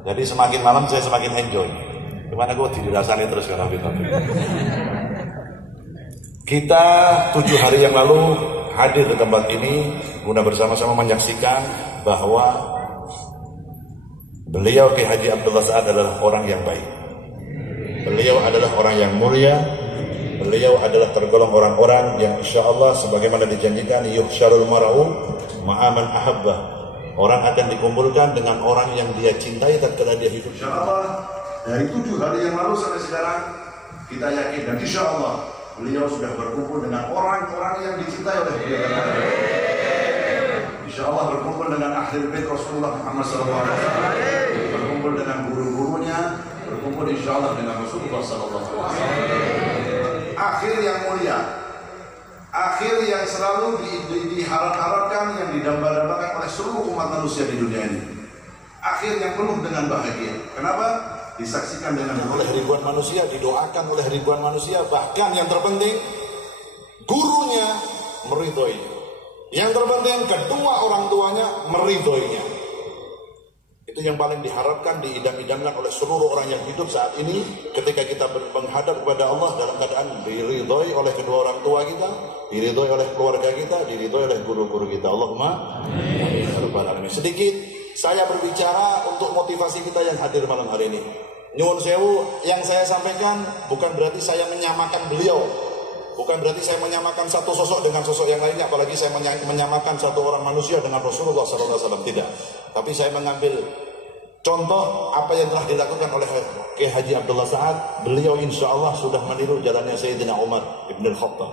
Jadi semakin malam saya semakin enjoy. Gimana gue dirasani terus karena kita 7 hari yang lalu hadir di tempat ini guna bersama-sama menyaksikan bahwa beliau Kiai Haji Abdullah Sa'ad adalah orang yang baik. Beliau adalah orang yang mulia. Beliau adalah tergolong orang-orang yang insya Allah sebagaimana dijanjikan yuhsyarul mar'u ma'aman ahabbah. Orang akan dikumpulkan dengan orang yang dia cintai tatkala dia hidup. Insya Allah dari 7 hari yang lalu sampai sekarang kita yakin dan insya Allah beliau sudah berkumpul dengan orang-orang yang dicintai oleh beliau. Insya Allah berkumpul dengan ahlul bait Rasulullah Muhammad SAW, berkumpul dengan guru-gurunya, berkumpul insya Allah dengan Rasulullah SAW. Akhir yang mulia, akhir yang selalu diharap-harapkan, yang didambakan oleh seluruh umat manusia di dunia ini. Akhir yang penuh dengan bahagia. Kenapa? Disaksikan dengan oleh ribuan manusia, didoakan oleh ribuan manusia, bahkan yang terpenting gurunya meridhoi. Yang terpenting kedua orang tuanya meridhoinya. Itu yang paling diharapkan, diidam-idamkan oleh seluruh orang yang hidup saat ini ketika kita menghadap kepada Allah dalam keadaan diridhoi oleh kedua orang tua kita, diridhoi oleh keluarga kita, diridhoi oleh guru-guru kita. Allahumma amin. Sedikit saya berbicara untuk motivasi kita yang hadir malam hari ini. Nyuwun sewu, yang saya sampaikan bukan berarti saya menyamakan beliau, bukan berarti saya menyamakan satu sosok dengan sosok yang lainnya, apalagi saya menyamakan satu orang manusia dengan Rasulullah SAW, tidak. Tapi saya mengambil contoh apa yang telah dilakukan oleh Kiai Haji Abdullah Sa'ad. Beliau insya Allah sudah meniru jalannya Sayyidina Umar Ibn Khattab.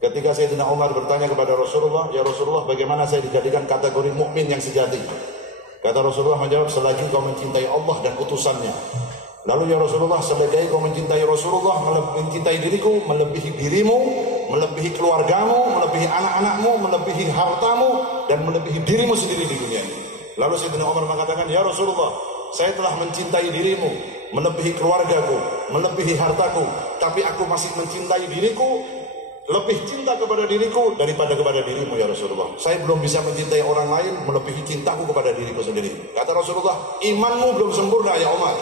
Ketika Sayyidina Umar bertanya kepada Rasulullah, ya Rasulullah, bagaimana saya dijadikan kategori mukmin yang sejati? Kata Rasulullah menjawab, selagi kau mencintai Allah dan utusannya. Lalu ya Rasulullah, selagi kau mencintai Rasulullah, mencintai diriku, melebihi dirimu, melebihi keluargamu, melebihi anak-anakmu, melebihi hartamu, dan melebihi dirimu sendiri di dunia ini. Lalu Sayyidina Umar mengatakan, "Ya Rasulullah, saya telah mencintai dirimu melebihi keluargaku, melebihi hartaku, tapi aku masih mencintai diriku, lebih cinta kepada diriku daripada kepada dirimu ya Rasulullah. Saya belum bisa mencintai orang lain melebihi cintaku kepada diriku sendiri." Kata Rasulullah, "Imanmu belum sempurna ya Umar."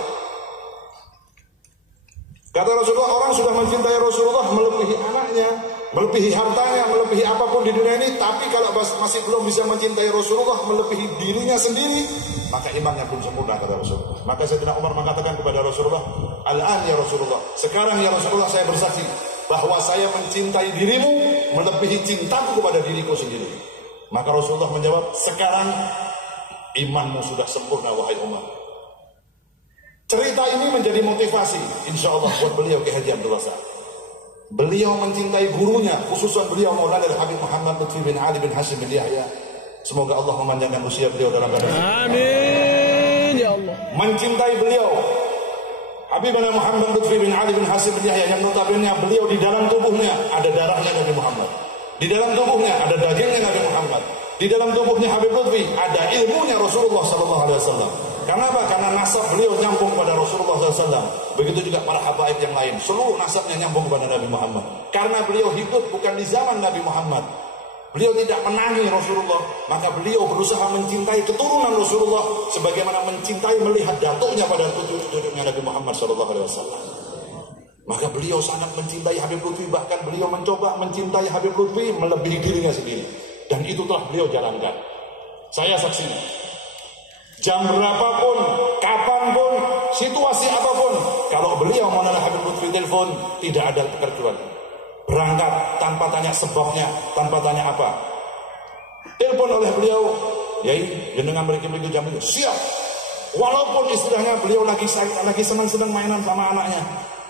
Kata Rasulullah, orang sudah mencintai Rasulullah melebihi anaknya, melebihi hartanya, melebihi apapun di dunia ini, tapi kalau masih belum bisa mencintai Rasulullah melebihi dirinya sendiri, maka imannya belum sempurna, kata Rasulullah. Maka Sayyidina Umar mengatakan kepada Rasulullah, "Al-an ya Rasulullah, sekarang ya Rasulullah saya bersaksi bahwa saya mencintai dirimu melebihi cintaku kepada diriku sendiri." Maka Rasulullah menjawab, "Sekarang imanmu sudah sempurna wahai Umar." Cerita ini menjadi motivasi insya Allah buat beliau Kiai Haji Abdullah Sa'ad. Beliau mencintai gurunya, khususnya beliau Maulana Habib Muhammad Lutfi bin Ali bin Hashim bin Yahya. Semoga Allah memanjangkan usia beliau dalam keadaan. Amin ya Allah. Mencintai beliau Habibana Muhammad Lutfi bin Ali bin Hashim bin Yahya, yang notabene beliau di dalam tubuhnya ada darahnya Nabi Muhammad, di dalam tubuhnya ada dagingnya Nabi Muhammad, di dalam tubuhnya Habib Lutfi ada ilmunya Rasulullah sallallahu alaihi wasallam. Kenapa? Karena nasab beliau nyambung pada Rasulullah SAW. Begitu juga para habaib yang lain, seluruh nasabnya nyambung kepada Nabi Muhammad. Karena beliau hidup bukan di zaman Nabi Muhammad, beliau tidak menangi Rasulullah, maka beliau berusaha mencintai keturunan Rasulullah sebagaimana mencintai melihat datuknya pada cucu-cucunya Nabi Muhammad SAW. Maka beliau sangat mencintai Habib Lutfi, bahkan beliau mencoba mencintai Habib Lutfi melebihi dirinya sendiri. Dan itu telah beliau jalankan. Saya saksinya. Jam berapapun, kapanpun, situasi apapun, kalau beliau Maulana Habib Lutfi telepon, tidak ada pekerjaan. Berangkat tanpa tanya sebabnya, tanpa tanya apa. Telepon oleh beliau, "Yai, jenengan beri jam itu." Siap. Walaupun istilahnya beliau lagi senang-senang mainan sama anaknya,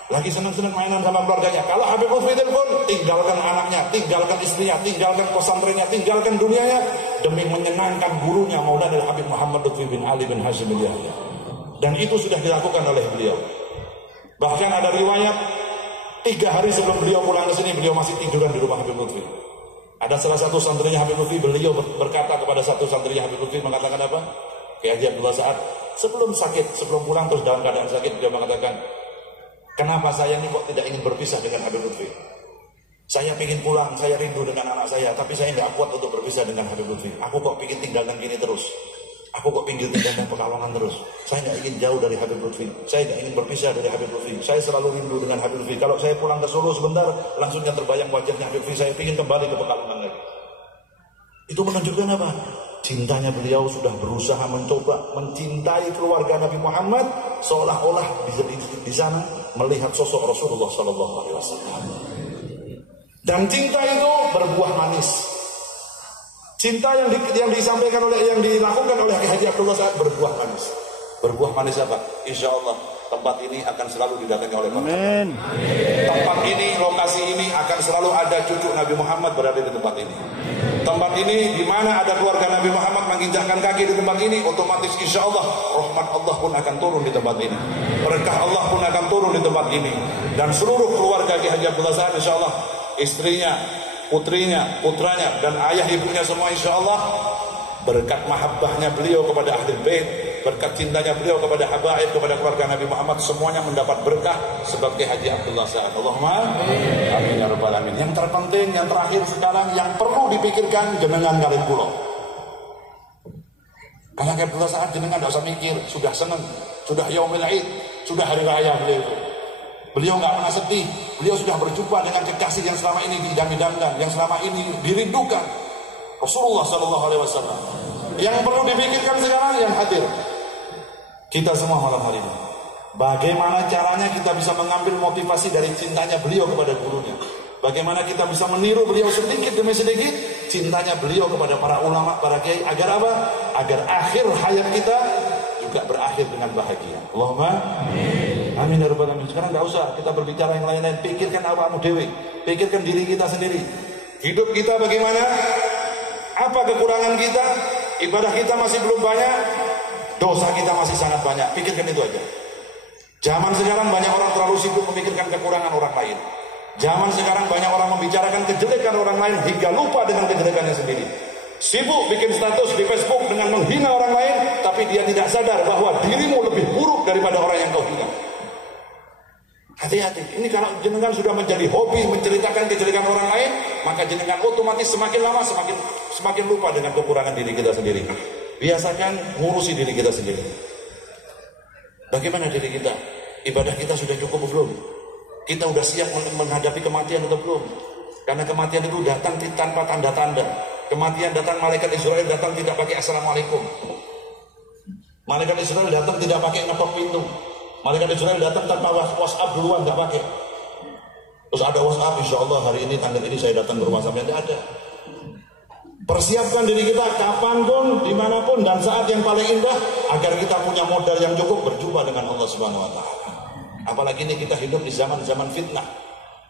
lagi senang-senang mainan sama keluarganya. Kalau Habib Lutfi telepon, tinggalkan anaknya, tinggalkan istrinya, tinggalkan pesantrennya, tinggalkan dunianya demi menyenangkan gurunya Maulana Habib Muhammad Lutfi bin Ali bin Hashim bin Yahya. Dan itu sudah dilakukan oleh beliau. Bahkan ada riwayat 3 hari sebelum beliau pulang ke sini, beliau masih tiduran di rumah Habib Lutfi. Ada salah satu santrinya Habib Lutfi, beliau berkata kepada satu santrinya Habib Lutfi, mengatakan apa? Kiai Haji Abdullah Sa'ad sebelum sakit, sebelum pulang terus dalam keadaan sakit, beliau mengatakan, "Kenapa saya ini kok tidak ingin berpisah dengan Habib Lutfi? Saya ingin pulang, saya rindu dengan anak saya, tapi saya tidak kuat untuk berpisah dengan Habib Lutfi. Aku kok ingin tinggalkan gini terus. Aku kok ingin tinggalkan Pekalongan terus. Saya tidak ingin jauh dari Habib Lutfi. Saya tidak ingin berpisah dari Habib Lutfi. Saya selalu rindu dengan Habib Lutfi. Kalau saya pulang ke Solo sebentar, langsung yang terbayang wajahnya Habib Lutfi. Saya ingin kembali ke Pekalongan lagi." Itu menunjukkan apa? Cintanya beliau sudah berusaha mencoba mencintai keluarga Nabi Muhammad seolah-olah di sana melihat sosok Rasulullah Sallallahu Alaihi Wasallam. Dan cinta itu berbuah manis. Cinta yang disampaikan yang dilakukan oleh Kiai Haji Abdullah Sa'ad berbuah manis. Berbuah manis apa? Insya Allah tempat ini akan selalu didatangi oleh Bapak. Amin. Tempat ini, lokasi ini akan selalu ada cucu Nabi Muhammad berada di tempat ini. Tempat ini di mana ada keluarga Nabi Muhammad menginjakkan kaki di tempat ini, otomatis insya Allah rahmat Allah pun akan turun di tempat ini. Berkah Allah pun akan turun di tempat ini. Dan seluruh keluarga Kiai Haji Abdullah Sa'ad insya Allah, istrinya, putrinya, putranya, dan ayah ibunya semua insya Allah, berkat mahabbahnya beliau kepada ahli bait, berkat cintanya beliau kepada habaib, kepada keluarga Nabi Muhammad, semuanya mendapat berkah sebagai Haji Abdullah Sa'ad. Allahumma amin ya rabbal alamin. Yang terpenting, yang terakhir sekarang, yang perlu dipikirkan jenengan kalian pulau. Karena Abdullah Sa'ad jenengan tidak usah mikir, sudah senang, sudah yaumil id, sudah hari raya beliau itu. Beliau nggak pernah sedih, beliau sudah berjumpa dengan kekasih yang selama ini diidam-idamkan, yang selama ini dirindukan, Rasulullah Sallallahu Alaihi Wasallam. Yang perlu dipikirkan sekarang yang hadir kita semua malam hari ini, bagaimana caranya kita bisa mengambil motivasi dari cintanya beliau kepada gurunya, bagaimana kita bisa meniru beliau sedikit demi sedikit cintanya beliau kepada para ulama, para kiai, agar apa? Agar akhir hayat kita juga berakhir dengan bahagia. Allahumma amin ya rabbal alamin. Sekarang nggak usah kita berbicara yang lain-lain, pikirkan awakmu dewi, pikirkan diri kita sendiri. Hidup kita bagaimana? Apa kekurangan kita? Ibadah kita masih belum banyak, dosa kita masih sangat banyak. Pikirkan itu aja. Zaman sekarang banyak orang terlalu sibuk memikirkan kekurangan orang lain. Zaman sekarang banyak orang membicarakan kejelekan orang lain hingga lupa dengan kejelekannya sendiri. Sibuk bikin status di Facebook dengan menghina orang lain tapi dia tidak sadar bahwa dirimu lebih buruk daripada orang yang kau hina. Hati-hati. Ini kalau jenengan sudah menjadi hobi menceritakan kejelekan orang lain, maka jenengan otomatis semakin lama semakin lupa dengan kekurangan diri kita sendiri. Biasakan ngurusi diri kita sendiri. Bagaimana diri kita? Ibadah kita sudah cukup belum? Kita sudah siap menghadapi kematian atau belum? Karena kematian itu datang tanpa tanda-tanda. Kematian datang, malaikat Israel datang tidak pakai assalamualaikum. Malaikat Israel datang tidak pakai ngetok pintu. Malaikat Israel datang tanpa WhatsApp duluan, nggak pakai. Terus ada WhatsApp, insya Allah hari ini tanggal ini saya datang ke rumah sampai, tidak ada. Persiapkan diri kita kapanpun, dimanapun, dan saat yang paling indah agar kita punya modal yang cukup berjumpa dengan Allah Subhanahu Wa Taala. Apalagi ini kita hidup di zaman fitnah.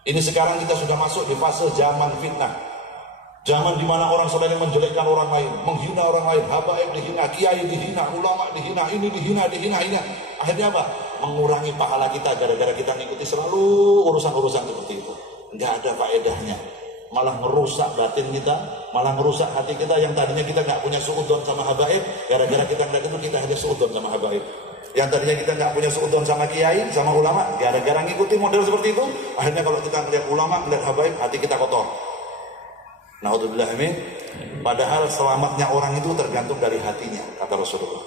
Ini sekarang kita sudah masuk di fase zaman fitnah. Zaman di mana orang selain menjelekkan orang lain, menghina orang lain, habaib dihina, kiai dihina, ulama dihina, ini dihina. Akhirnya apa? Mengurangi pahala kita gara-gara kita ngikuti selalu urusan-urusan seperti itu. Enggak ada faedahnya. Malah merusak batin kita, malah merusak hati kita yang tadinya kita nggak punya suudzon sama habaib, gara-gara kita ngeliat itu kita ada suudzon sama habaib. Yang tadinya kita nggak punya suudzon sama kiai, sama ulama, gara-gara ngikuti model seperti itu, akhirnya kalau kita melihat ulama, melihat habaib, hati kita kotor. Naudzubillah amin. Padahal selamatnya orang itu tergantung dari hatinya, kata Rasulullah.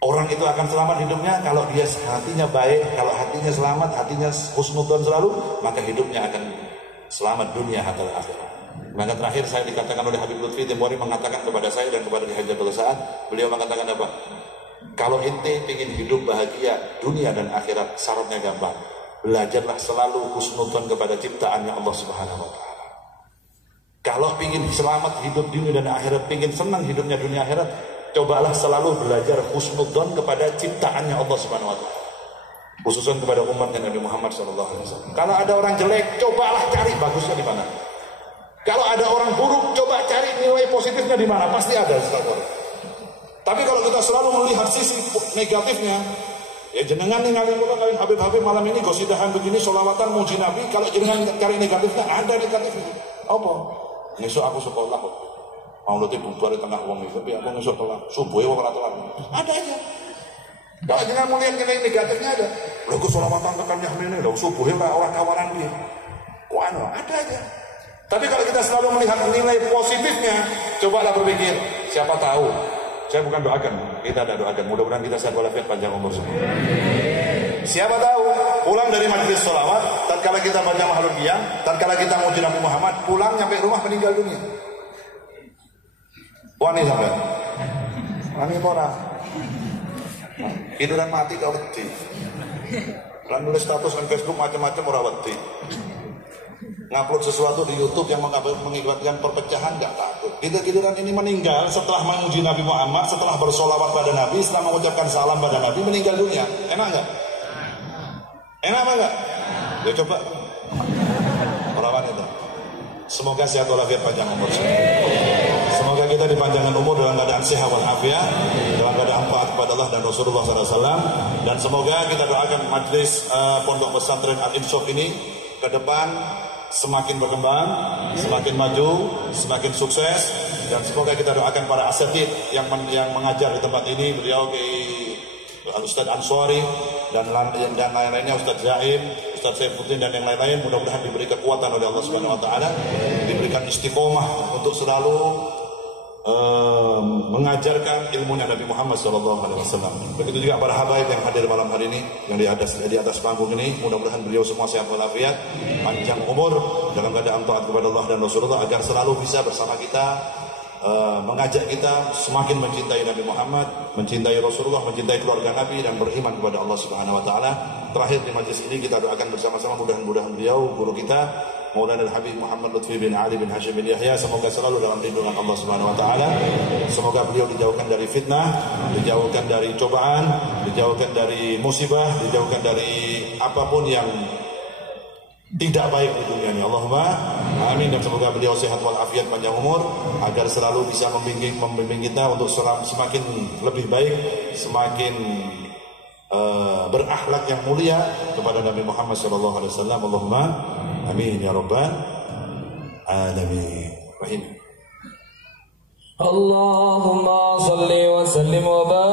Orang itu akan selamat hidupnya kalau dia hatinya baik, kalau hatinya selamat, hatinya husnudzon selalu, maka hidupnya akan selamat dunia hatta akhirat. Maka terakhir saya dikatakan oleh Habib Lutfi Timbori mengatakan kepada saya dan kepada Haji Abdul Sa'ad, beliau mengatakan apa? Kalau ente ingin hidup bahagia dunia dan akhirat, syaratnya gampang. Belajarlah selalu husnudzon kepada ciptaannya Allah Subhanahu Wa Taala. Kalau ingin selamat hidup dunia dan akhirat, ingin senang hidupnya dunia akhirat, cobalah selalu belajar husnudzon kepada ciptaannya Allah Subhanahu Wa Taala. Khususnya kepada umatnya Nabi Muhammad SAW. Kalau ada orang jelek, cobalah cari bagusnya di mana. Kalau ada orang buruk, coba cari nilai positifnya di mana. Pasti ada. Tapi kalau kita selalu melihat sisi negatifnya, ya jenengan nih ngalihin Habib-Habib malam ini gosidahan begini, sholawatan muji Nabi. Kalau jenengan cari negatifnya, ada negatifnya. Apa? Besok aku sekolah kok. Mau luti bubar di tengah wong itu, tapi aku besok telat. Subuhnya wong telat. Ada aja. Kalau jangan melihat nilai negatifnya ada. Lagu sholawatan tekan Yahmini, lagu subuhnya orang kawaran dia. Ada aja. Tapi kalau kita selalu melihat nilai positifnya, cobalah berpikir, siapa tahu. Saya bukan doakan, kita ada doakan. Mudah-mudahan kita sehat walafiat panjang umur semua. Siapa tahu pulang dari majelis sholawat, tatkala kita baca Mahludiyah, tatkala kita muji Nabi Muhammad, pulang nyampe rumah meninggal dunia. Wani sampai, wani pora. Hiduran mati kau wedi. Lan nulis status di Facebook macam-macam ora wedi. Ngupload sesuatu di YouTube yang mengakibatkan perpecahan nggak takut. Kita ini meninggal setelah memuji Nabi Muhammad, setelah bersolawat pada Nabi, setelah mengucapkan salam pada Nabi, meninggal dunia. Enak nggak? Enak apa enggak? Ya coba. Orang itu. Semoga sehat walafiat panjang umur. Semoga kita dipanjangkan umur dalam keadaan sehat walafiat, dalam keadaan taat kepada Allah dan Rasulullah SAW. Dan semoga kita doakan majelis Pondok Pesantren Al-Insaf ini ke depan semakin berkembang, semakin maju, semakin sukses. Dan semoga kita doakan para asatidz yang mengajar di tempat ini, beliau Ustaz Ansori dan lain-lainnya, Ustaz Zaim, Ustaz Saifuddin dan yang lain-lain, mudah-mudahan diberi kekuatan oleh Allah Subhanahu Wa Taala, diberikan istiqomah untuk selalu mengajarkan ilmunya Nabi Muhammad SAW. Begitu juga para habaib yang hadir malam hari ini, yang di atas panggung ini, mudah-mudahan beliau semua sehat walafiat, panjang umur dalam keadaan taat kepada Allah dan Rasulullah, agar selalu bisa bersama kita, mengajak kita semakin mencintai Nabi Muhammad, mencintai Rasulullah, mencintai keluarga Nabi, dan beriman kepada Allah Subhanahu Wa Taala. Terakhir di majelis ini kita doakan bersama-sama, mudah-mudahan beliau, guru kita Maulana Habib Muhammad Lutfi bin Ali bin Hashim bin Yahya, semoga selalu dalam lindungan Allah Subhanahu Wa Taala. Semoga beliau dijauhkan dari fitnah, dijauhkan dari cobaan, dijauhkan dari musibah, dijauhkan dari apapun yang tidak baik di dunia ini. Allahumma amin. Dan semoga beliau sehat walafiat panjang umur, agar selalu bisa membimbing kita untuk semakin lebih baik, semakin berakhlak yang mulia kepada Nabi Muhammad SAW. Allahumma amin ya rabbal alamin. Allahumma salli wa sallim wa barik